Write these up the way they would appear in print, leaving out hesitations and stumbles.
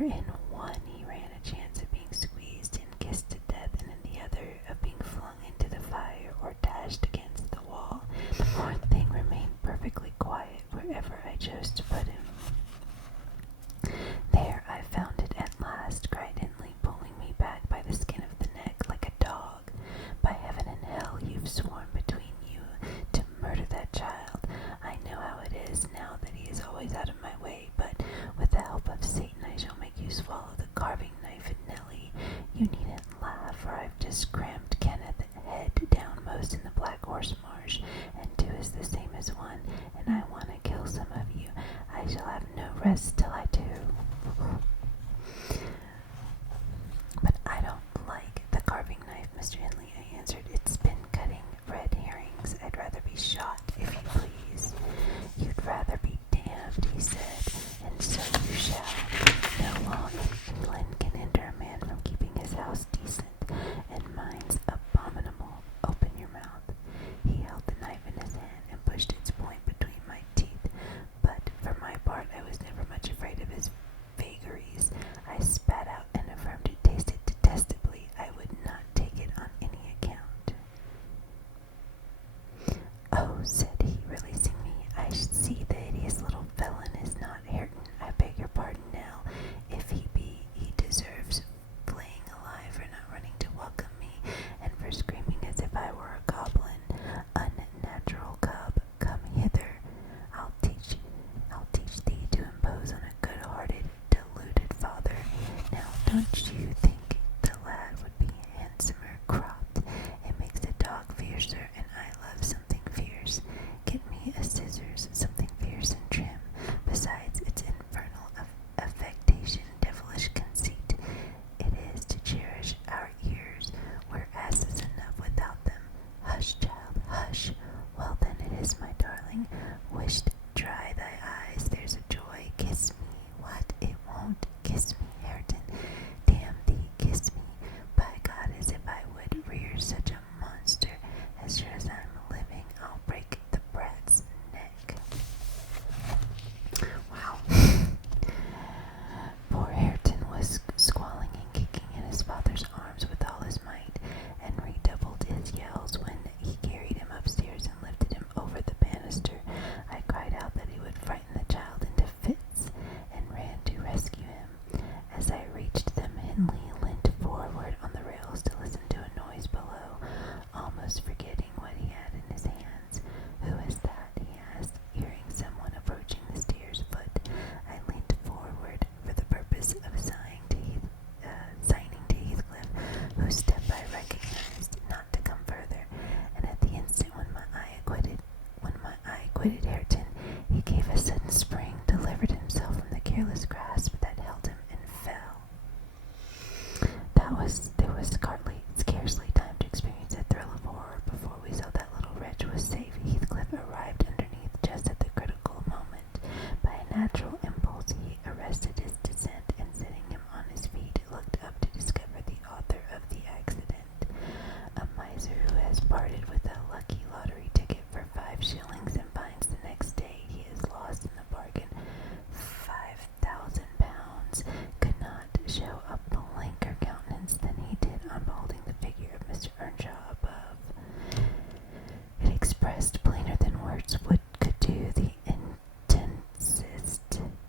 in one he ran a chance of being squeezed and kissed to death, and in the other of being flung into the fire or dashed against the wall. The poor thing remained perfectly quiet wherever I chose to put him. There I found it at last, cried Hindley, pulling me back by the skin of the neck like a dog. By heaven and hell, you've sworn between you to murder that child. I know how it is now that he is always out of my way, but with the help of Satan I shall make you swallow the carving knife in Nellie. You needn't laugh, for I've just crammed Kenneth head downmost in the Black Horse Marsh, and two is the same as one, and I want to kill some of you. I shall have no rest till I do. But I don't like the carving knife, Mr. Hindley, I answered. It's been cutting red herrings. I'd rather be shot, if you please. You'd rather be damned, he said, and so you shall. No law in England can hinder a man from keeping his house decent, and mine's abominable. Open your mouth. He held the knife in his hand and pushed its point between my teeth, but for my part I was never much afraid of his vagaries. I spat out and affirmed it tasted detestably. I would not take it on any account. Oh, said he, releasing me, I see the hideous little villain is not Hareton. I beg your pardon now. If he be, he deserves flaying alive for not running to welcome me, and for screaming as if I were a goblin. Unnatural cub, come hither. I'll teach thee to impose on a good-hearted, deluded father. Now, don't you think the lad would be handsomer cropped? It makes the dog fiercer, and I love something fierce. Get me a scissors, something fierce and trim. Besides, it's infernal affectation, devilish conceit. It is to cherish our ears. We're asses enough without them. Hush, child, hush. Well then, it is, my darling. Wished dry thy eyes, there's a joy. Kiss me. What? It won't. Kiss me, Hareton. Damn thee, kiss me. By God, as if I would rear such a monster. As sure as I'm living, I'll break the brat's neck. Wow. Poor Hareton was squalling and kicking in his father's arms with all his might, and redoubled his yells when he carried him upstairs and lifted him over the banister. I cried out that he would frighten the child into fits, and ran to rescue him. As I reached them, Hindley leant forward on the rails to listen to a noise below, almost forgetting what he had in his hands. Who is that? He asked, hearing someone approaching the stairs foot. I leaned forward for the purpose of signing to Heathcliff, whose step I recognized, not to come further, and at the instant when my eye quitted Hareton, he gave a sudden spring, delivered himself from the careless grasp that held him, and fell. There was scarcely time to experience a thrill of horror before we saw that little wretch was safe. Heathcliff arrived underneath just at the critical moment. By a natural impulse he arrested his descent, and setting him on his feet, looked up to discover the author of the accident. A miser who has parted with a lucky lottery ticket for 5 shillings and finds the next day he is lost in the bargain £5,000 could not show a blanker countenance than he did on beholding the figure of Mr. Earnshaw above. It expressed plainer than words could do the intensest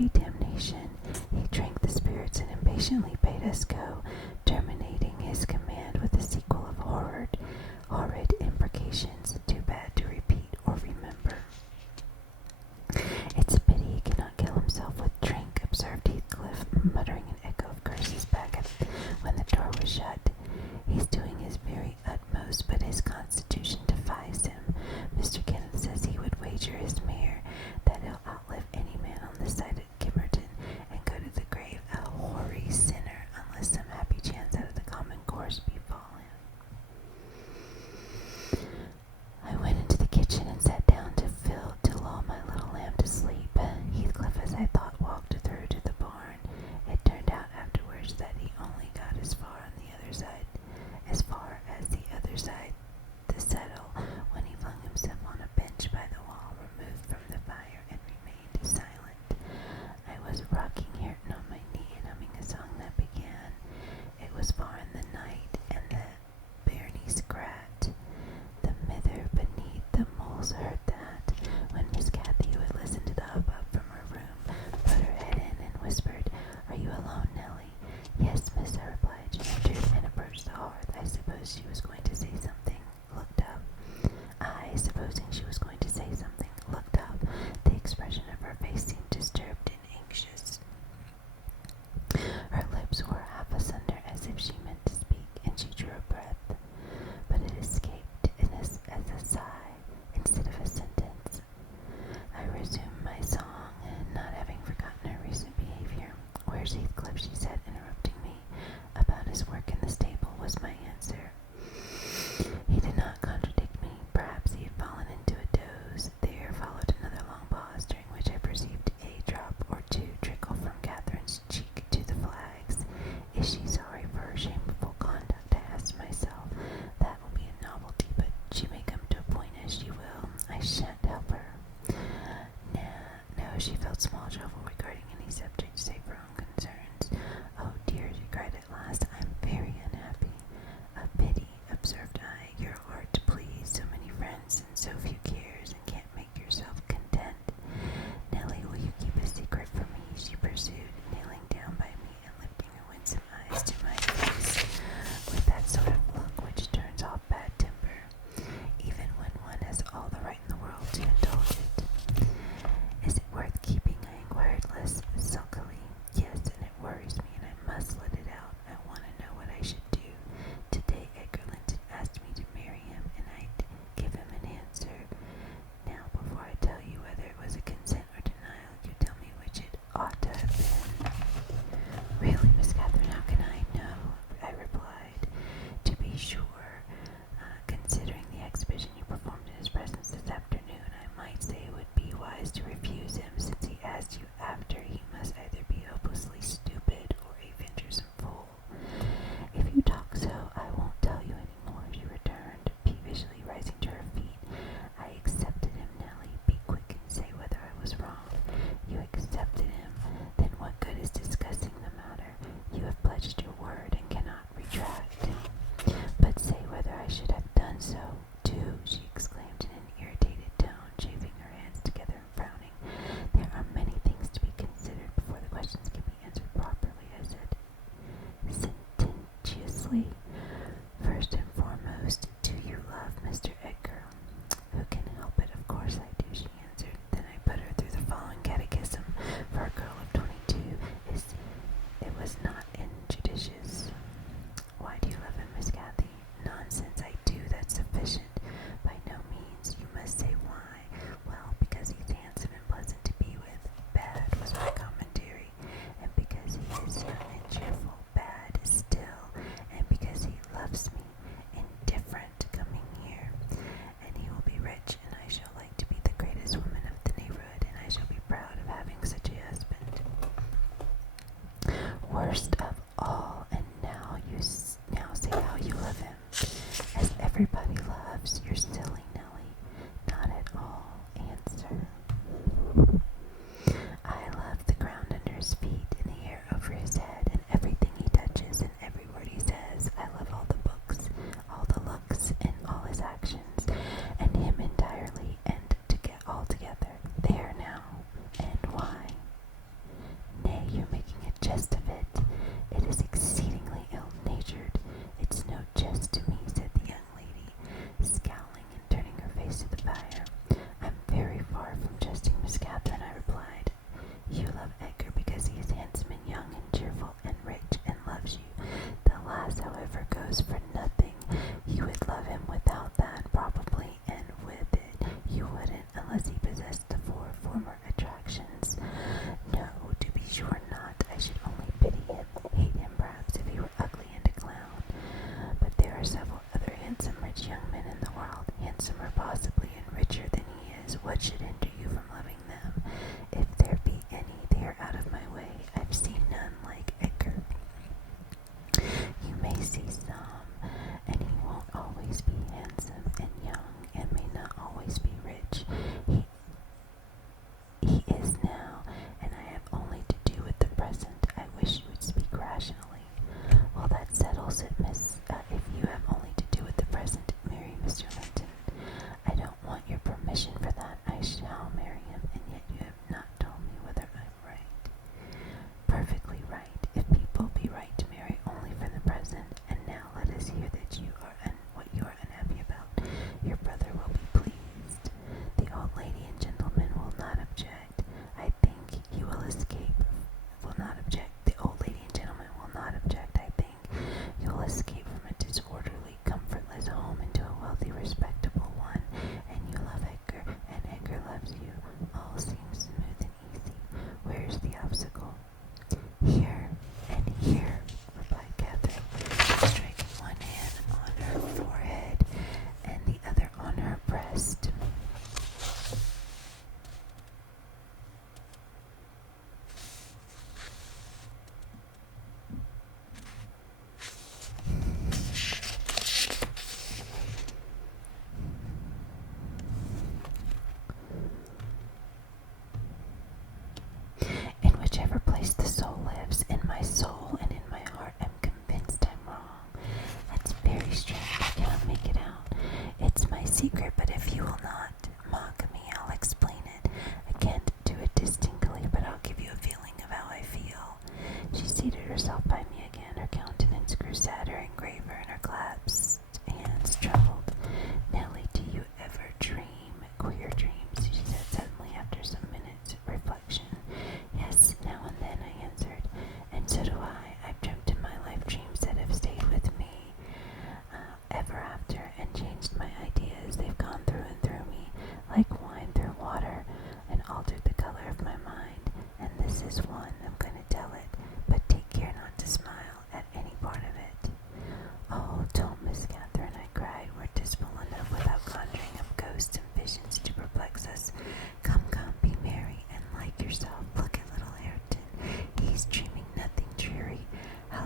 be damnation. He drank the spirits and impatiently bade us go, terminating his command with a sequel of horrid imprecations, too bad to repeat or remember. It's a pity he cannot kill himself with drink, observed Heathcliff, muttering an echo of curses back when the door was shut. He's doing his very utmost, but his constitution defies him. Mr. Kenneth says he would wager his mare that he'll outlive any man on this side of Gimmerton and go to the grave a hoary sinner, unless some happy chance out of the common course befall him. I went into the kitchen and sat down to lull my little lamb to sleep. Heathcliff, as I thought, walked through to the barn. It turned out afterwards that he only got as far as the other side, the settle, when he flung himself on a bench by the wall, removed from the fire, and remained silent. I was rocking Hareton on my knee and humming a song that began, "It was far in the night, and the bairnies grat. The mither beneath the moles heard that," when Miss Cathy, who had listened to the hubbub from her room, put her head in and whispered, "Are you alone, Nellie?" "Yes, miss," I replied. She entered and approached the hearth. I suppose she was going to say something. Looked up. Supposing she was going to say something, looked up. The expression of her face seemed disturbed and anxious. Her lips were half asunder as if she meant to speak, and she drew a breath, but it escaped as a sigh instead of a sentence. I resumed my song, not having forgotten her recent behavior. "Where's Heathcliff?" she said, interrupting me. "About his work in the stable," was my answer. He did not contradict me. Perhaps he had fallen into a doze. There followed another long pause, during which I perceived a drop or two trickle from Catherine's cheek to the flags. Is she sorry for her shameful conduct? I asked myself. That will be a novelty, but she may come to a point as she will. I shan't help her. No, she felt small trouble regarding any subject save her own concerns. "Oh dear," she cried at last, "I'm very unhappy." "A pity," observed I. "You're hard to please, so many friends and so few cares, and can't make yourself content." "Nellie, will you keep a secret from me?" she pursued, kneeling down by me and lifting her winsome eyes to my face with that sort of look which turns off bad temper, even when one has all the right in the world to indulge it. "Is it worth keeping?" I inquired less sulkily. "Yes, and it worries me, and I must let it out. I want to know what I should do. Today Edgar Linton asked me to marry him, and I'd give him an answer. Now, before I tell you whether it was a consent or denial, you tell me which it ought to have been." "Really, Miss Catherine, how can I know?" I replied. "To be sure, considering the exhibition you performed in his presence this afternoon, I might say it would be wise to refuse him, since he asked you after. He must either be hopelessly stupid or a venturesome fool." "If you talk so, I won't tell you any more," she returned, peevishly, rising to her feet. "I accepted him, Nellie. Be quick and say whether I was wrong." "You accepted him? Then what good is discussing the matter? You have pledged your word and cannot retract." "But say whether I should have done so, too," she exclaimed in an irritated tone, chafing her hands together and frowning. "There are many things to be considered before the questions can be answered properly," I said sententiously. "First and foremost, do you love Mr. Edgar?" "Who can help it? Of course I do," she answered. Then I put her through the following catechism. For a girl of 22, it was not injudicious. "Why do you love him, Miss Cathy?" "Nonsense, I do, that's sufficient." "By no means. You must say why." "Well, because he's handsome and pleasant to be with." "Bad," was my commentary. "And because he is young and cheerful." "Bad still. And because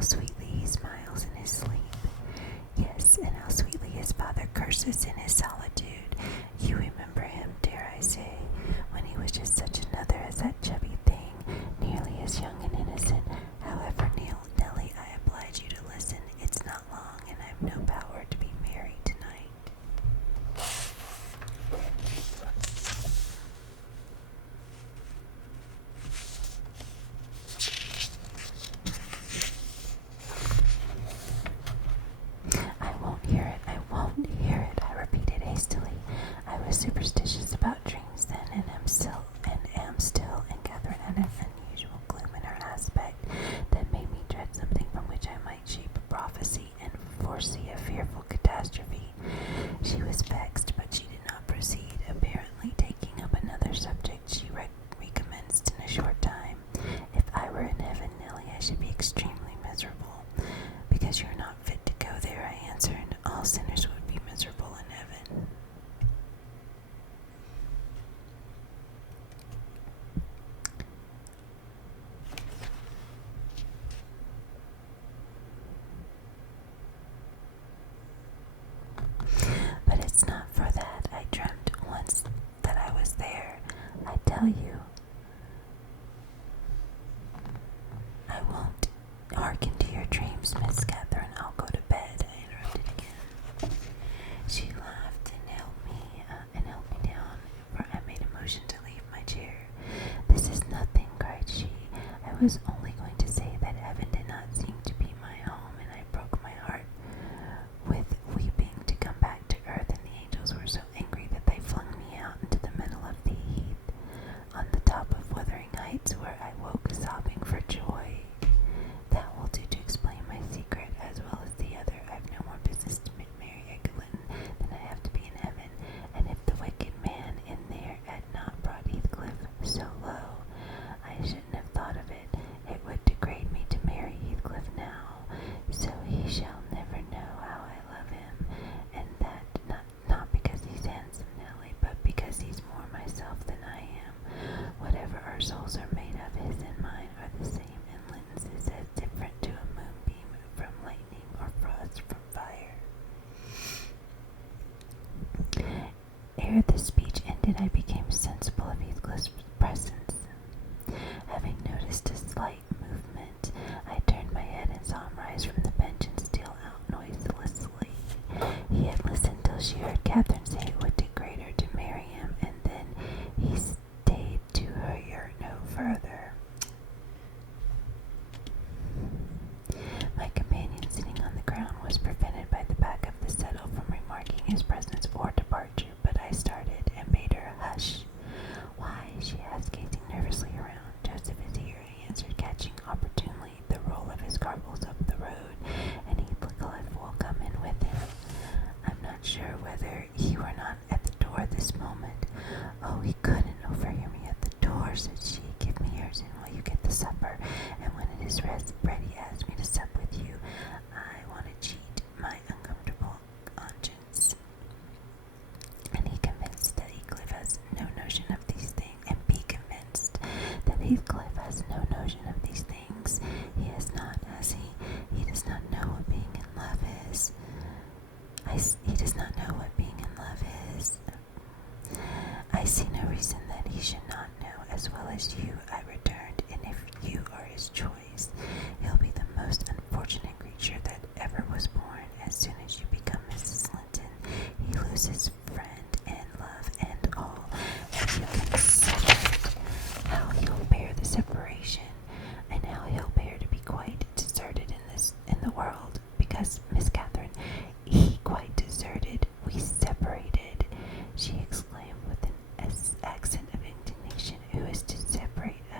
sweetly he smiles in his sleep. Yes, and how sweetly his father curses in his solitude. You remember him, dare I say, when he was just such another as that chubby thing, nearly as young and innocent. However, Nellie, I oblige you to listen. It's not long, and I've no power to be married tonight. I won't hear it, I won't hear it, I repeated hastily. I was superstitious about dreams then, and am still, and Catherine had an unusual gloom in her aspect that made me dread something from which I might shape a prophecy and foresee a fearful catastrophe. She was vexed, but she did not proceed. Apparently taking up another subject, she recommenced in a short time. If I were in heaven, Nellie, I should be extremely miserable. Because you're not fit to go there, I answered. All sinners would be miserable in heaven. But it's not for that. I dreamt once that I was there. I tell you, I won't hearken to your dreams, Miss Catherine. I'll go to bed, I interrupted again. She laughed and helped me down, for I made a motion to leave my chair. This is nothing, cried she. I was only going to say that heaven did not seem to be my home, and I broke my heart with weeping to come back to earth, and the angels were so angry that they flung me out into the middle of the heath, on the top of Wuthering Heights, where I woke sobbing for joy. That will do to explain my secret as well as the other. I've no more business to marry Eglin than I have to be in heaven, and if the wicked man in there had not brought Heathcliff so low, I shouldn't have thought of it. It would degrade me to marry Heathcliff now, so he shall never know how I love him, and that not because he's handsome, Nellie, but because he's more myself than I am. Whatever our souls are made of, his and mine are the same, and Linton's is as different to a moonbeam from lightning or frost from fire. Ere the speech ended, I became sensible of Heathcliff's presence. Having noticed a slight movement, I turned my head and saw him rise from the bench and steal out noiselessly. He had listened till she heard Catherine say it would degrade her to marry him, and then he stayed to hurry no further. My companion, sitting on the ground, was prevented by the back of the settle from remarking his presence or departure, but I started and bade her hush. Why? She asked, gazing nervously around. Joseph is here, I answered, catching opportunely the roll of his cartwheels up the road, and Heathcliff will come in with him. I'm not sure whether he were not at the door this moment. Oh, he couldn't overhear me at the door, said she. Give me yours, and while you get the supper, and when it is ready, ask me to sup with you. I want to cheat my uncomfortable conscience. And he convinced that Heathcliff has no notion of these things, and be convinced that Heathcliff has no notion of these things. He has not, has he? He does not know what being in love is. He does not know what being in love is. I see no reason that he should not know as well as you, I returned, and if you are his choice, he'll be the most unfortunate creature that ever was born. As soon as you become Mrs. Linton, he loses friend and love and all. Have you considered how he'll bear the separation, and how he'll bear to be quite deserted in the world? Because, Miss Catherine, he quite deserted, we separated, she exclaimed with an accent of indignation. Who is to separate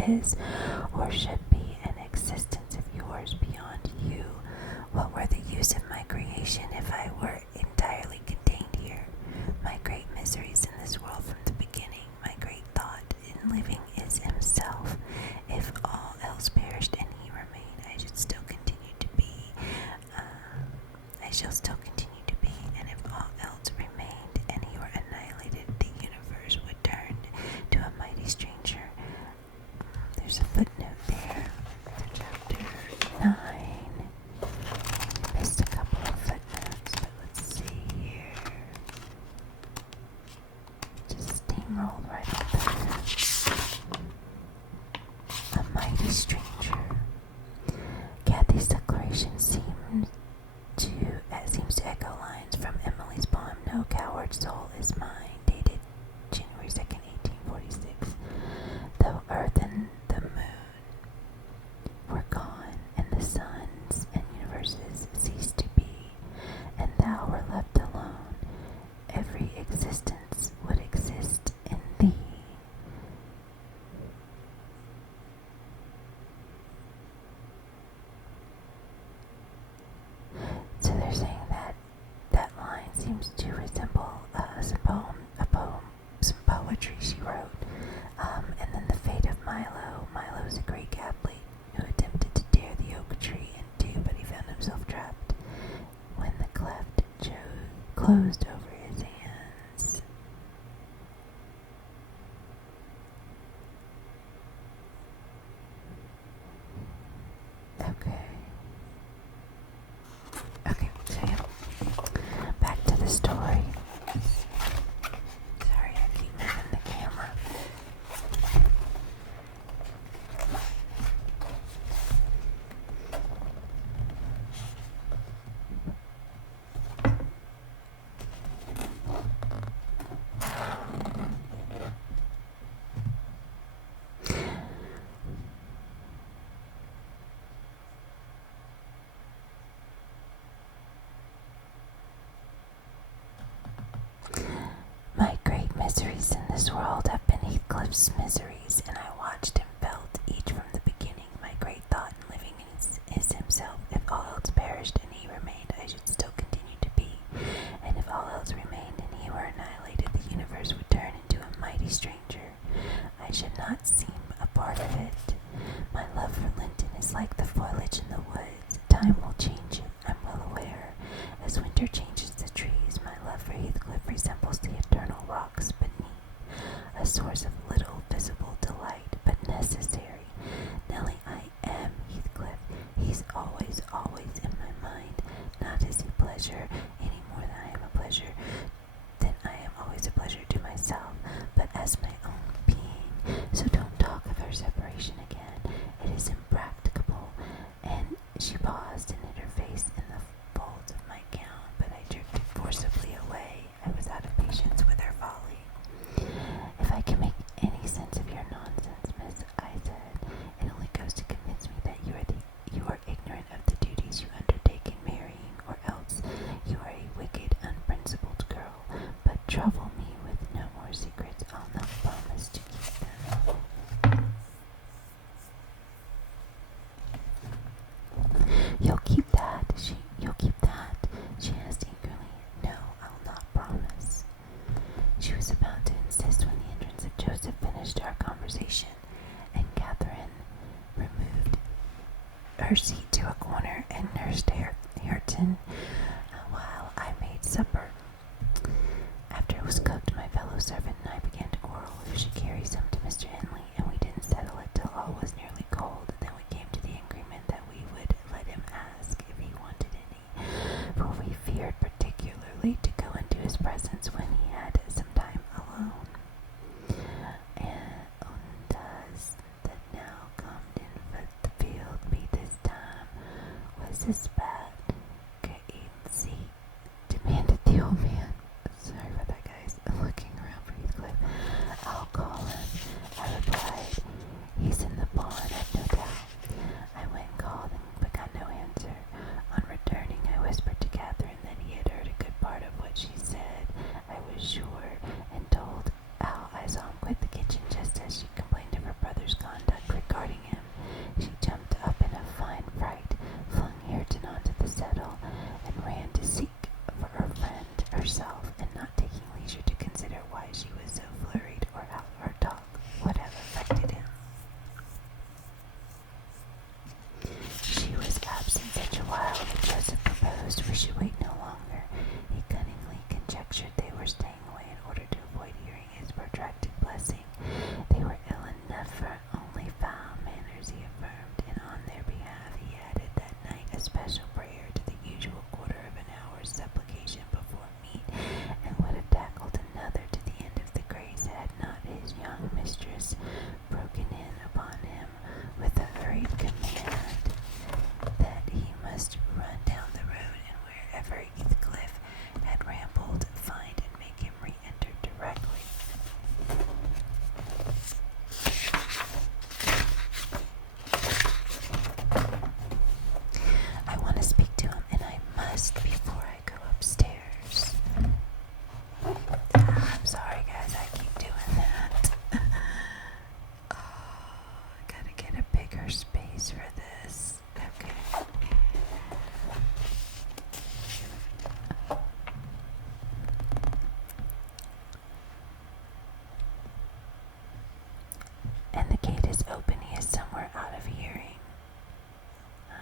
is or should be an existence of yours beyond you. What were the use of my creation if I were entirely contained here? My great miseries in this world from the beginning, my great thought in living is himself. If all else perished and he remained, I should still continue to be. I shall still continue to be, and if all else remained and he were annihilated, the universe would turn to a mighty stranger. There's a footnote there. Chapter 9. Missed a couple of footnotes, but let's see here. Just steamrolled right up there. A mighty stranger. Kathy's declaration seems to echo lines from Emily's poem No Coward Soul Is Mine, dated January 2nd, 1846. Though earth and the moon were gone, and the suns and universes ceased to be, and thou were left alone, every existence would exist in thee. So they're saying that that line seems to resemble some poetry she wrote. And then the fate of Milo. Milo is a Greek athlete who attempted to tear the oak tree in two, but he found himself trapped when the cleft closed over his hands. Okay, so yeah, back to the story. Sorry, I keep moving the camera. My great miseries in this world have been Heathcliff's miseries, and I watched and felt each from the beginning. My great thought in living is himself. If all else perished and he remained, I should still continue to be. And if all else remained and he were annihilated, the universe would turn into a mighty stranger. I should not seem a part of it. My love for Linton is like the foliage in the woods. Time will change it, I'm well aware. As winter changes the trees, my love for Heathcliff resembles the eternal rocks beneath, a source of little visible delight, but necessary. Nellie, I am Heathcliff. He's always, always in my mind. Not as a pleasure, any more than I am a pleasure, than I am always a pleasure to myself, but as my own being. So don't talk of our separation again. It is impracticable. And she paused and hid her face in the folds of my gown, but I jerked it forcibly away. I was out of patience with her folly. If I can make any sense of your nonsense, Miss, I said, it only goes to convince me that you are ignorant of the duties you undertake in marrying, or else you are a wicked, unprincipled girl. But trouble me with no more secrets. I'll not promise to keep them. You'll keep that, she asked eagerly. No, I'll not promise. She was about to insist when the entrance of Joseph finished our conversation, and Catherine removed her seat to a corner and nursed Hareton while I made supper. After it was cooked, my fellow servant and I began to quarrel who should carry some to Mr. Henley, and we didn't settle it till all was nearly cold. Then we came to the agreement that we would let him ask if he wanted any, for we feared particularly to go into his presence when he had some time alone. And does that now come in the field be this time was his bad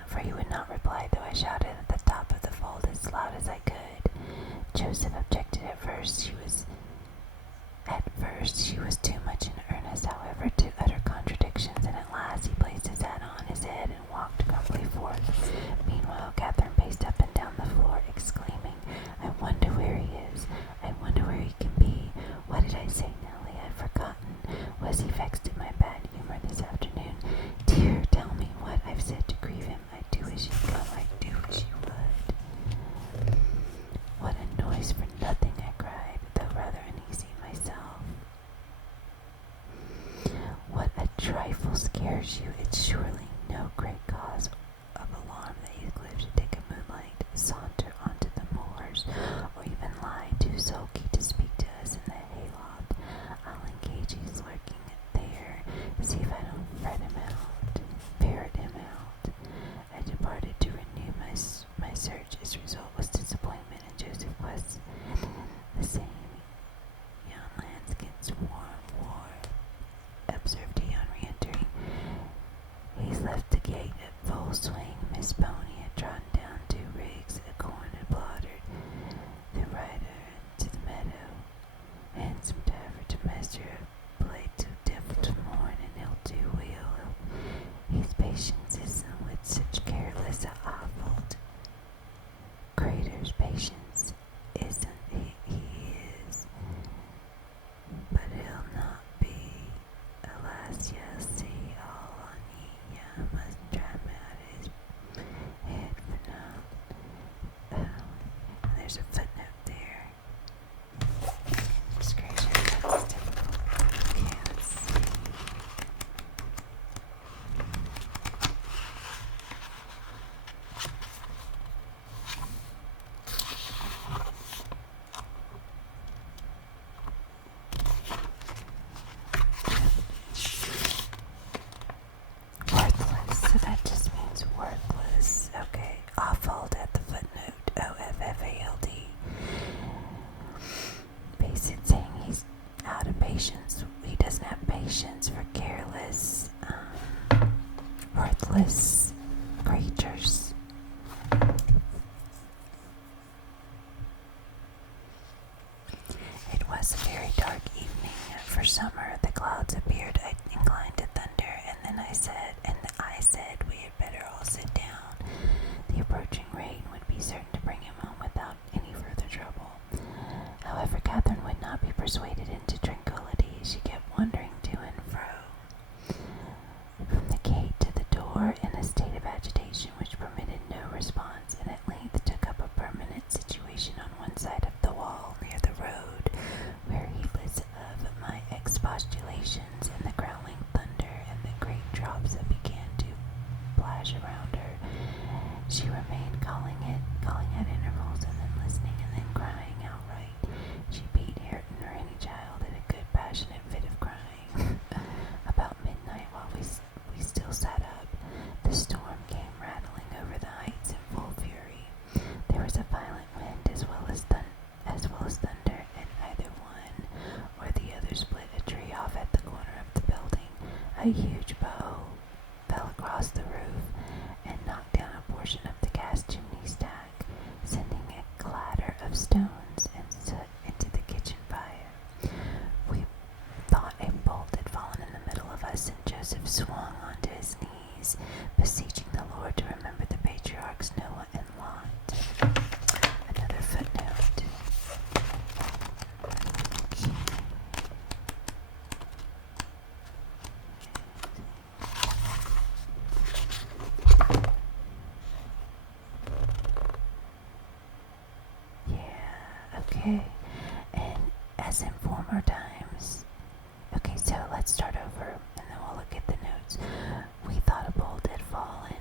for he would not reply, though I shouted at the top of the vault as loud as I could. Joseph objected at first. She was too much in earnest, however, to utter contradictions, and at last he placed his hat on his head and walked grumpily forth. Meanwhile, Catherine paced up and down the floor, exclaiming, "I wonder where he is. I wonder where he can be. What did I say, Nellie? I've forgotten. Was he vexed at my bad humor this afternoon? Dear, tell me what I've said to grieve him. I do wish he'd come. I do wish he would." "What a noise for nothing," I cried, though rather uneasy myself. "What a trifle scares you. It's surely no great cause of alarm that Heathcliff should take a moonlight saunter onto the moors, or even lie too sulky to speak to us in the hayloft. I'll engage he's lurking there, see if I don't ferret him out." I departed to renew my search. Its result was disappointment, and Joseph was the same young lambskins wore, observed he on re-entering. "He's left the gate at full swing. Miss Pony had trodden down 2 rigs, a corn had blottered the rider into the meadow, and some diver to measure a blade to devil to mourn, and he'll do well. His patience isn't with such careless a offald. Crater's patience isn't he is, but he'll not be. Alas, you'll see all on ye. Ya must try him out his head for now." And there's a footnote there. Scratcher, that's difficult. Okay, let's see. Worthless, so that just means worthless. Okay, offald at the footnote, OFFALD. Base it saying he's out of patience. He doesn't have patience for careless, worthless creatures. It was a very dark evening for summer. The clouds appeared inclined to thunder, and I said we had better all sit down. The approaching rain would be certain to bring him home without any further trouble. However, Catherine would not be persuaded into tranquillity. She kept wandering to and fro, from the gate to the door, in a state of agitation which permitted no response, and at length took up a permanent situation on one side of the wall near the road, where, heedless of my expostulations and the growling thunder and the great drops that began to plash around her, she remained calling at intervals, and then listening, and then crying outright. She beat Hareton or any child in a good passionate fit of crying. About midnight, while we still sat up, the storm came rattling over the heights in full fury. There was a violent wind as well as thunder, and either one or the other split a tree off at the corner of the building. A huge bough fell across the roof and knocked down a portion of the gas chimney stack, sending a clatter of stones and soot into the kitchen fire. We thought a bolt had fallen in the middle of us, and Joseph swung onto his knees, beseeching the Lord to remember the patriarchs Noah and Lot. Another footnote. Okay, and as in former times. Okay, so let's start over, and then we'll look at the notes. We thought a bolt had fallen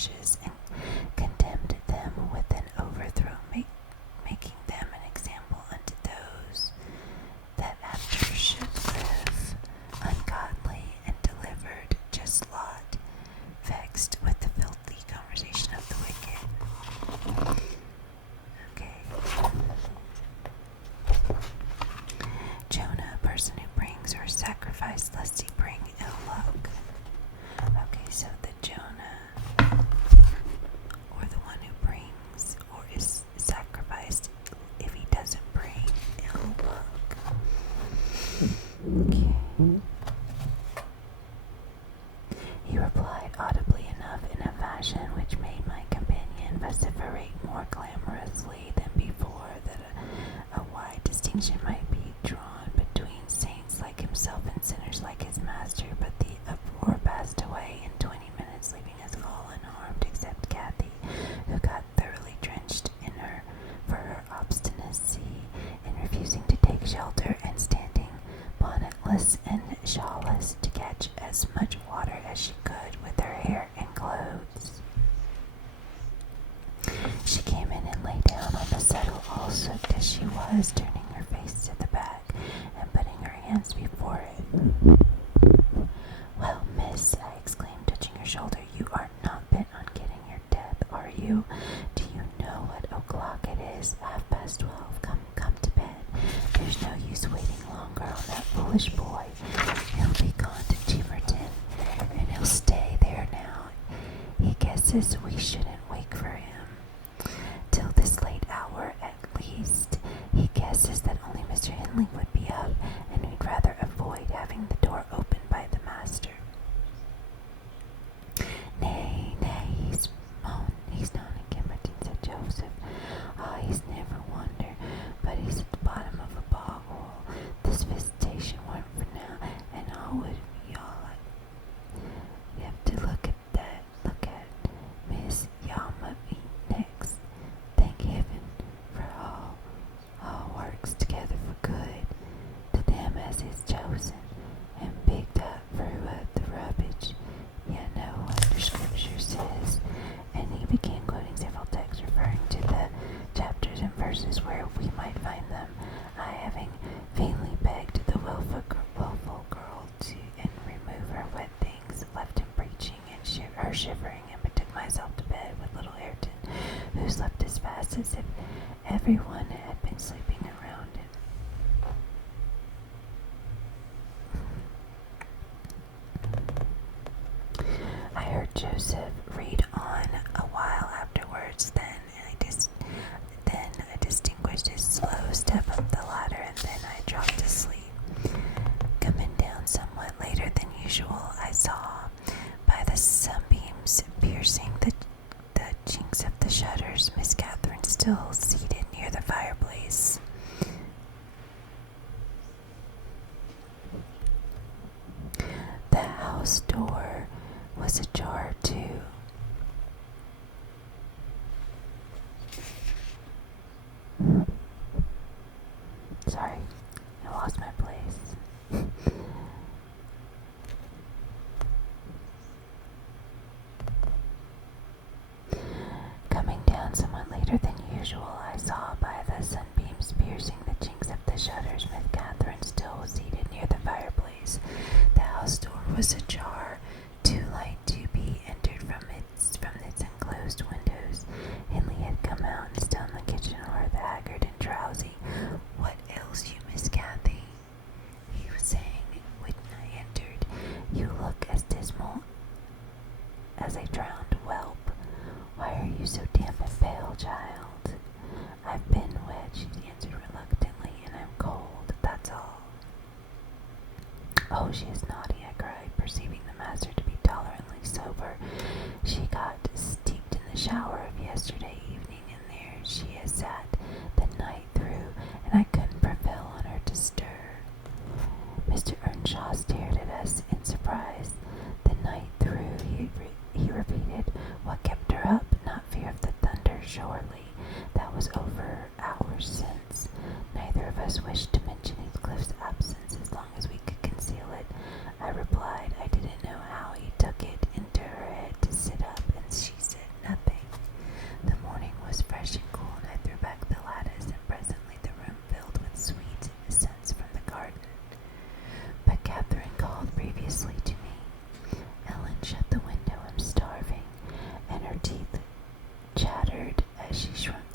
ashes and condemned them with an overthrow, making them an example unto those that after should live ungodly, and delivered just Lot, vexed with the filthy conversation of the wicked. Okay. Jonah, a person who brings or sacrifice lest he bring ill luck. Okay, so the Jonah, or the one who brings or is sacrificed if he doesn't bring ill luck. Okay. He replied audibly enough in a fashion which made my companion vociferate more clamorously than before, that a wide distinction might be drawn between saints like himself and sinners like his master. But the uproar passed away in 20 minutes, leaving us all unharmed except Kathy, who got thoroughly drenched for her obstinacy in refusing to take shelter and standing bonnetless and shawlless to catch as much water as she could with her hair and clothes. She came in and lay down on the settle, all soaked as she was, turning her face to the back and putting her hands before it. "Well, miss," I exclaimed, touching her shoulder, "you are not bent on getting your death, are you? Do you know what o'clock it is? 12:30. Come to bed. There's no use waiting longer on that foolish boy. He'll be gone to Cheeverton, and he'll stay there now. He guesses we shouldn't wake for him till this late hour at least. He guesses that only Mr. Henley would be up, and we'd rather avoid having the door opened by the master." Nay, he's not in Kimberton," said Joseph. "Ah, he's never wonder, but he's at the bottom of a bog hole. This visitation went for now, and all would y'all you have to look at Miss, y'all might be next. Thank heaven for all works together for good to them as is chosen and picked up for the rubbish. You know what the scripture says." And he began quoting several texts referring to the chapters and verses where we might find them. I, having vainly begged the willful girl to remove her wet things, left him preaching and her shivering, and betook myself to bed with little Ayrton, who slept as fast as if everyone had been sleeping around him. I heard Joseph read on a while afterwards. Then I distinguished his slow step up the ladder, and then I dropped asleep. Coming down somewhat later than usual, I saw by the sunbeams piercing the chinks of the shutters Miss Catherine still seated near the fireplace. The house door was ajar too. Sorry, I lost my place. Coming down somewhat later than usual, I saw by the sunbeams piercing the chinks of the shutters Miss Catherine still was seated near the fireplace. The house door was ajar, too light to be entered from its enclosed windows. Henley had come out and stood in the kitchen door, the haggard and drowsy. "What ails you, Miss Cathy?" he was saying when I entered. "You look as dismal as a drowned whelp. Why are you so damp and pale, child?" "I've been wet," she answered reluctantly, "and I'm cold, that's all." "Oh, she is naughty," I cried, perceiving the master to be tolerantly sober. "She got steeped in the shower of yesterday evening, and there she has sat the night through, and I couldn't prevail on her to stir." Mr. Earnshaw stared at us in surprise. "The night through," he repeated. "What kept her up? Not fear of the thunder, surely. That was over hours since." Neither of us wished to mention Heathcliff's absence as long as we could conceal it. I replied I didn't know how he took it into her head to sit up, and she said,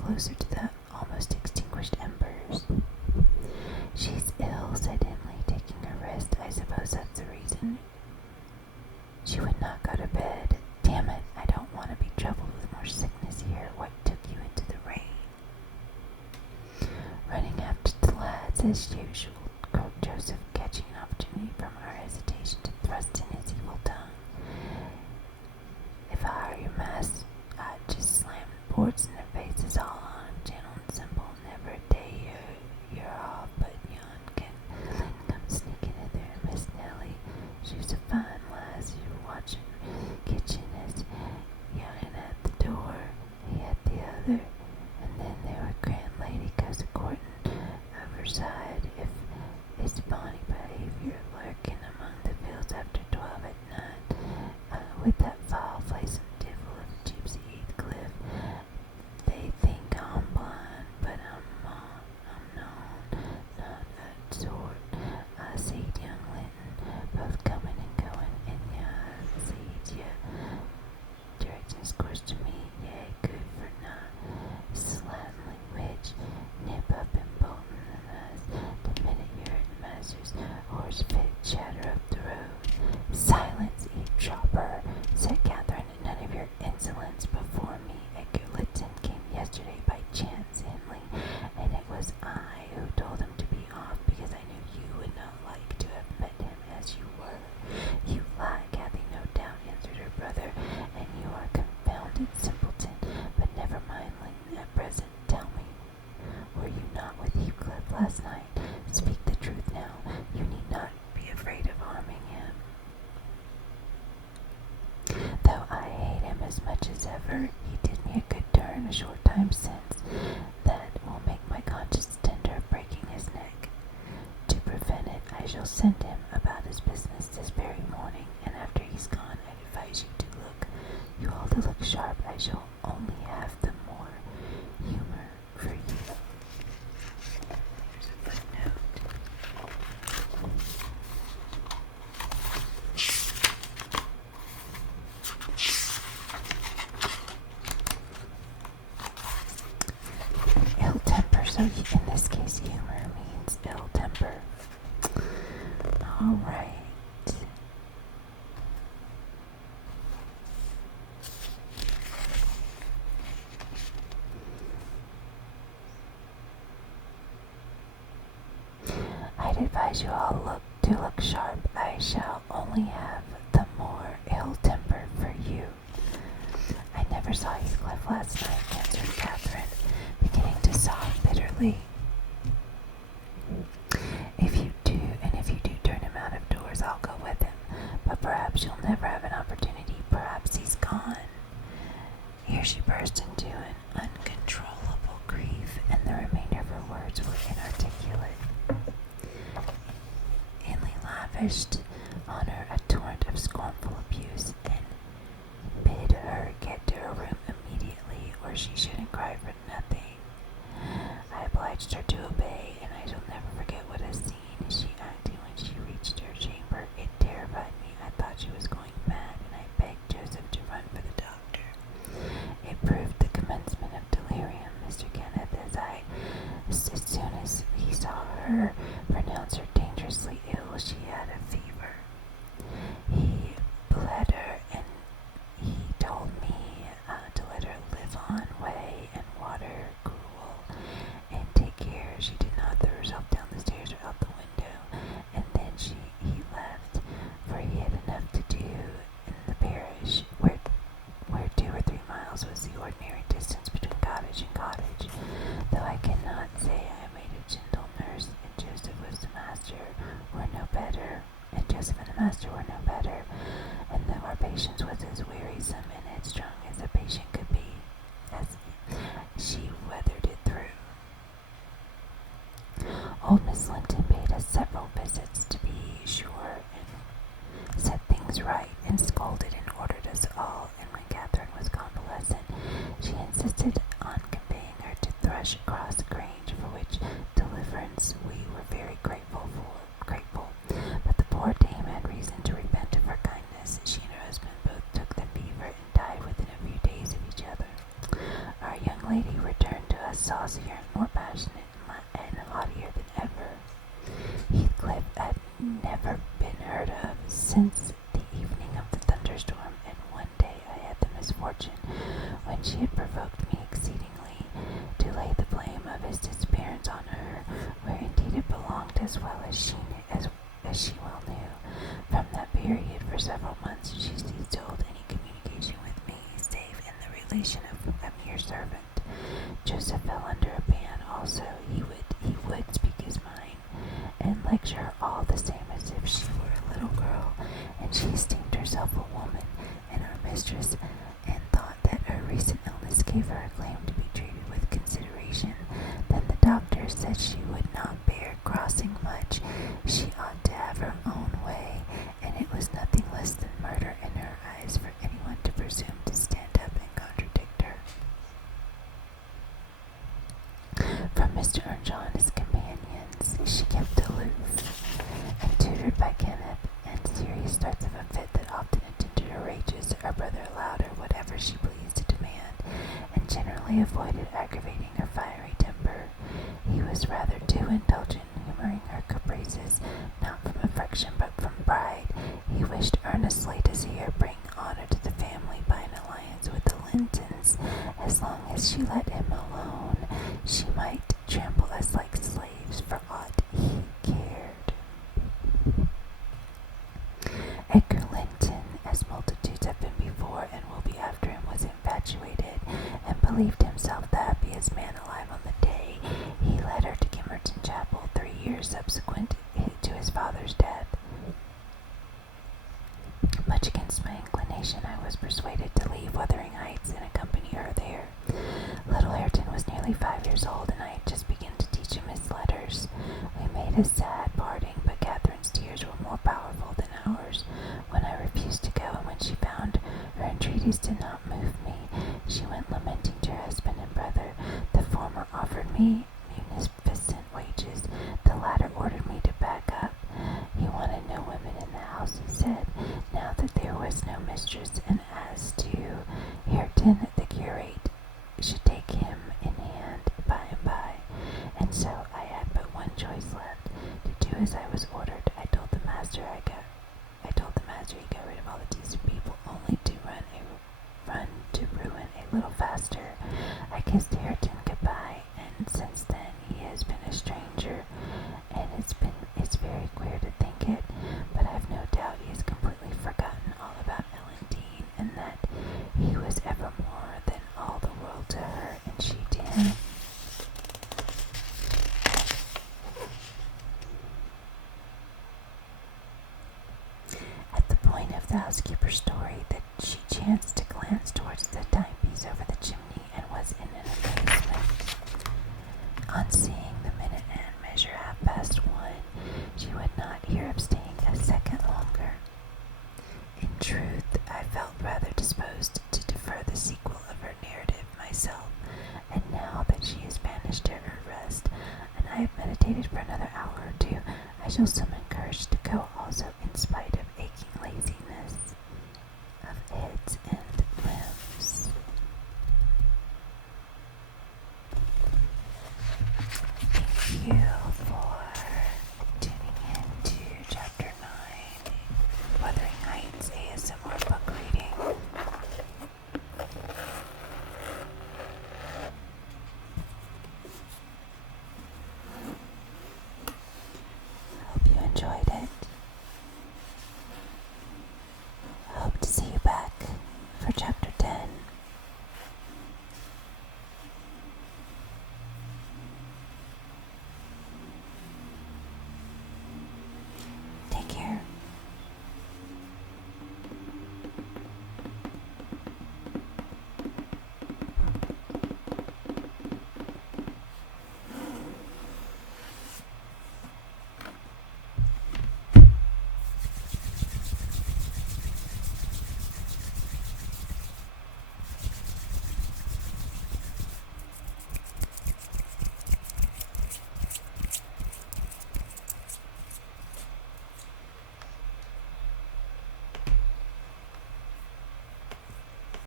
closer to the almost extinguished embers. "She's ill," said Emily, taking a rest. "I suppose that's the reason she would not go to bed. Damn it, I don't want to be troubled with more sickness here. What took you into the rain?" "Running after the lads, as usual," croaked Joseph, catching an opportunity from our hesitation to thrust in his evil tongue. "If I were your master, I'd just slam the boards in their faces all on 'em, gentle and simple. Never a day you're off but yon can come sneaking in there. Miss Nellie, she was a fine lass. You were watching her kitchen as yon at the door, he at the other, and then there were grand lady goes a-courting of her side. If it's bonny behaviour lurking among the fields after 12 at night, with that foul face and devil of Gypsy Heathcliff, they think I'm blind, but I'm not that sort. I seed young Linton both coming and going, and I seed ya directing his course to me. Yea, good for not slattling which, nip up and bolting the us the minute you're at the master's horse fit chatter up the road." "Silence, eavesdropper," said Catherine. "None of your insolence before me. Edgar Litton came yesterday by chance, Henley, and it was I who told him to be off because I knew you would not like to have met him as you were." "You lie, Cathy, no doubt," answered her brother, "and you are a confounded simpleton. But never mind Linton at present. Tell me, were you not with Heathcliff last night? Speak the truth now. You need not be afraid of harming him. Though I hate him as much as ever, he did me a good turn a short time since that will make my conscience tender of breaking his neck. To prevent it, I shall send him about his business this very morning, and after he's gone, I advise you all to look sharp. I shall only have the more humor for you." There's a footnote. Ill temper, so in this case humor means ill temper. Alright. "I'd advise you all to look sharp. I shall only have the more ill temper for you." "I never saw Heathcliff last night," answered Catherine, beginning to sob bitterly. If you do turn him out of doors, I'll go with him. But perhaps you'll never have an opportunity. Perhaps he's gone." Here she burst into an uncontrollable grief, and the remainder of her words were inarticulate. Henley lavished on her a torrent of scornful abuse, and bid her get to her room immediately, or she shouldn't cry for nothing. I obliged her to obey, and I shall never forget what a scene she acted when she reached her chamber. It terrified me. I thought she was going mad, and I begged Joseph to run for the doctor. It proved the commencement of delirium. Mr. Kenneth, as soon as he saw her, pronounced her dangerously ill. She had a fever. He bled her, and he told me to let her live on whey and water, gruel, and take care she did not throw herself down the stairs or out the window. And then he left, for he had enough to do in the parish, where 2 or 3 miles was the ordinary distance between cottage and cottage. Though I cannot say I made a gentle nurse, and Joseph and the master were no better, and though our patience was as wearisome and headstrong as a patient could be, as she weathered it through. Old Miss Linton paid us several visits to be sure and set things right, and scolded and ordered us all, and when Catherine was convalescent, she insisted on conveying her to Thrush across the Grange, for which deliverance we were very grateful. But the poor dame had reason to repent of her kindness. She and her husband both took the fever and died within a few days of each other. Our young lady returned to saucier and more passionate and haughtier than ever. Heathcliff had never been heard of since the evening of the thunderstorm, and one day I had the misfortune, when she had provoked me exceedingly, to lay the blame of his disappearance on her, where indeed it belonged, as well as she well knew. From that period, for several months, she ceased to hold any communication with me, save in the relation of a mere servant. Joseph fell under a ban also. He would speak his mind, and lecture her all the same as if she were a little girl, and she esteemed herself a woman and our mistress, and thought that her recent illness gave her a claim to be treated with consideration. Then the doctor said she would not bear crossing much. She ought to have her own way, and it was nothing less than murder in her eyes for anyone to presume to stand up and contradict her. From Mr. Earnshaw and his companions she kept aloof, and tutored by Kenneth, and serious starts of a fit that often attended her rages, her brother allowed her whatever she pleased to demand, and generally avoided aggravating her fiery temper. He was rather too indulgent, humoring her caprices, not from affection but from pride. He wished earnestly to see her bring honor to the family by an alliance with the Lintons. As long as she let him alone, she might trample us like slaves for aught he cared. Edgar Linton, as multitudes have been before and will be after him, was infatuated, and believed himself the happiest man alive on the day he led her to Gimmerton Chapel, 3 years subsequent to his father's death. Much against my inclination, I was persuaded to leave Wuthering Heights and accompany her there. Little Ayrton was nearly 5 years old, and I had just begun to teach him his letters. We made a sad parting, but Catherine's tears were more powerful than ours. When I refused to go, and when she found her entreaties did not move me, she went lamenting to her husband and brother. The former offered me munificent wages. The latter ordered me to back up. He wanted no women in the house, he said, now that there was no mistress, and as to Ayrton, the curate should take him in hand by and by, and so I had but one choice left, to do as I was ordered. I told the master he got rid of all the decent people, only to run to ruin a little faster. I kissed Ayrton goodbye, and since then he has been a stranger, and it's very queer to think it, but I've no doubt he has completely forgotten all about Ellen Dean, and that he was ever more than all the world to her, and she to him. At the point of the housekeeper's story, that she chanced to glance towards the timepiece over the chimney, and was in an amazement. On seeing the minute hand measure 1:30, she would not hear of staying a second longer. In truth, I felt rather disposed to defer the sequel of her narrative myself, and now that she is banished to her rest, and I have meditated for another hour or two, I shall summon courage to go also, in spite of aching laziness of heads and limbs. Thank you.